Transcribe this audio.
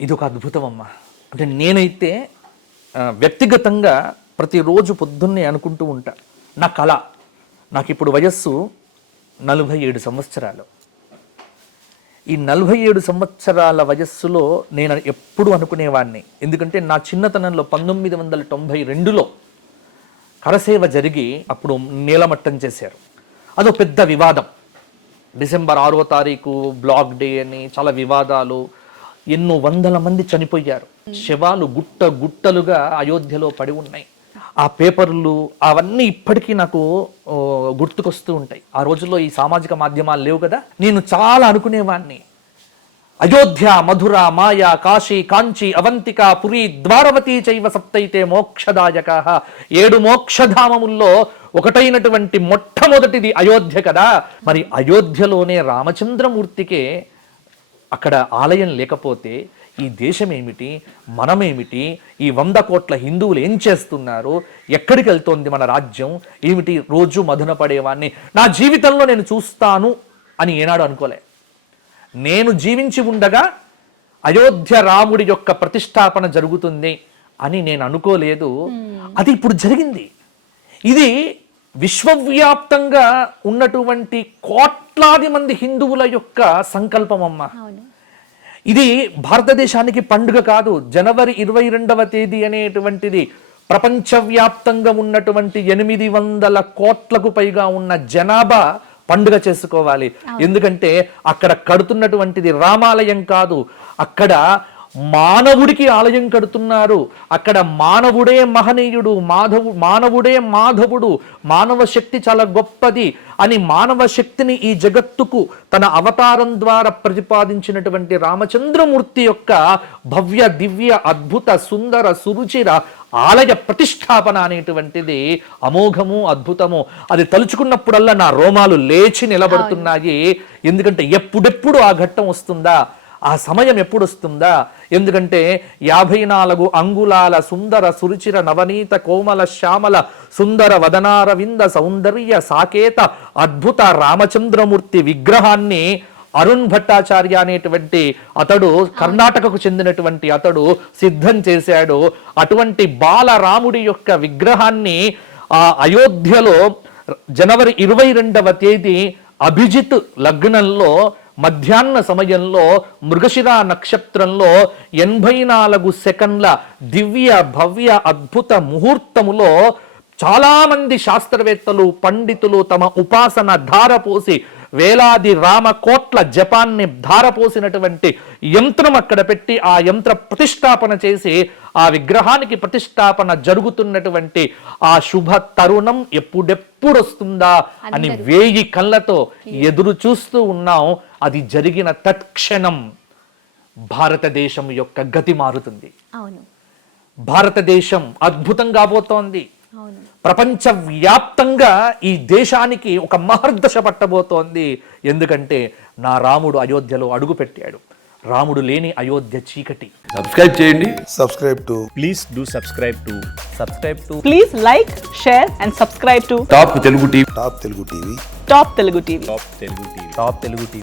ఇది ఒక అద్భుతం అమ్మ. అంటే నేనైతే వ్యక్తిగతంగా ప్రతిరోజు పొద్దున్నే అనుకుంటూ ఉంటా, నా కళ, నాకు ఇప్పుడు వయస్సు 47 సంవత్సరాలు. ఈ 47 సంవత్సరాల వయస్సులో నేను ఎప్పుడు అనుకునేవాడిని, ఎందుకంటే నా చిన్నతనంలో 1992లో కరసేవ జరిగి అప్పుడు నీలమట్టం చేశారు. అదో పెద్ద వివాదం. డిసెంబర్ 6వ తారీఖు బ్లాక్ డే అని చాలా వివాదాలు, ఎన్నో వందల మంది చనిపోయారు. శవాలు గుట్టలుగా అయోధ్యలో పడి ఉన్నాయి. ఆ పేపర్లు అవన్నీ ఇప్పటికీ నాకు గుర్తుకొస్తూ ఉంటాయి. ఆ రోజుల్లో ఈ సామాజిక మాధ్యమాలు లేవు కదా. నేను చాలా అనుకునేవాడిని, అయోధ్య, మధుర, మాయా, కాశీ, కాంచి, అవంతిక, పురి, ద్వారవతి చైవ సప్తైతే మోక్షదాయక. 7 మోక్షధామముల్లో ఒకటైనటువంటి మొట్టమొదటిది అయోధ్య కదా. మరి అయోధ్యలోనే రామచంద్రమూర్తికే అక్కడ ఆలయం లేకపోతే ఈ దేశం ఏమిటి, మనమేమిటి, ఈ 100 కోట్ల హిందువులు ఏం చేస్తున్నారు, ఎక్కడికి వెళ్తోంది మన రాజ్యం ఏమిటి, రోజు మదన పడేవాడిని. నా జీవితంలో నేను చూస్తాను అని ఏనాడు అనుకోలే. నేను జీవించి ఉండగా అయోధ్య రాముడి యొక్క ప్రతిష్టాపన జరుగుతుంది అని నేను అనుకోలేదు. అది ఇప్పుడు జరిగింది. ఇది విశ్వవ్యాప్తంగా ఉన్నటువంటి కోట్లాది మంది హిందువుల యొక్క సంకల్పం అమ్మ. ఇది భారతదేశానికి పండుగ కాదు. జనవరి 22వ తేదీ అనేటువంటిది ప్రపంచవ్యాప్తంగా ఉన్నటువంటి 800 కోట్లకు పైగా ఉన్న జనాభా పండుగ చేసుకోవాలి. ఎందుకంటే అక్కడ కడుతున్నటువంటిది రామాలయం కాదు, అక్కడ మానవుడికి ఆలయం కడుతున్నారు. అక్కడ మానవుడే మహనీయుడు, మానవుడే మాధవుడు, మానవ శక్తి చాలా గొప్పది అని మానవ శక్తిని ఈ జగత్తుకు తన అవతారం ద్వారా ప్రతిపాదించినటువంటి రామచంద్రమూర్తి యొక్క భవ్య దివ్య అద్భుత సుందర సురుచిర ఆలయ ప్రతిష్టాపన అనేటువంటిది అమోఘము, అద్భుతము. అది తలుచుకున్నప్పుడల్లా నా రోమాలు లేచి నిలబడుతున్నాయి. ఎందుకంటే ఎప్పుడెప్పుడు ఆ ఘట్టం వస్తుందా, ఆ సమయం ఎప్పుడు వస్తుందా. ఎందుకంటే 54 అంగుళాల సుందర సురుచిర నవనీత కోమల శ్యామల సుందర వదనారవింద సౌందర్య సాకేత అద్భుత రామచంద్రమూర్తి విగ్రహాన్ని అరుణ్ భట్టాచార్య అనేటువంటి అతడు, కర్ణాటకకు చెందినటువంటి అతడు సిద్ధం చేశాడు. అటువంటి బాలరాముడి యొక్క విగ్రహాన్ని ఆ అయోధ్యలో జనవరి 22వ తేదీ అభిజిత్ లగ్నంలో మధ్యాహ్న సమయంలో మృగశిర నక్షత్రంలో 84 సెకండ్ల దివ్య భవ్య అద్భుత ముహూర్తములో చాలా మంది శాస్త్రవేత్తలు, పండితులు తమ ఉపాసన ధారపోసి వేలాది రామకోట్ల జపాన్ని ధారపోసినటువంటి యంత్రం అక్కడ పెట్టి ఆ యంత్ర ప్రతిష్టాపన చేసి ఆ విగ్రహానికి ప్రతిష్టాపన జరుగుతున్నటువంటి ఆ శుభ తరుణం ఎప్పుడెప్పుడు వస్తుందా అని 1000 కళ్ళతో ఎదురు చూస్తూ ఉన్నాం. అది జరిగిన తత్క్షణం భారతదేశం యొక్క గతి మారుతుంది. భారతదేశం అద్భుతం కాబోతోంది. ప్రపంచ వ్యాప్తంగా ఈ దేశానికి ఒక మహర్దశ పట్టబోతోంది. ఎందుకంటే నా రాముడు అయోధ్యలో అడుగు పెట్టాడు. రాముడు లేని అయోధ్య చీకటి. సబ్స్క్రైబ్ చేయండి. Please do subscribe to Please like, share and subscribe to top Telugu TV. Top Telugu TV. Top Telugu TV.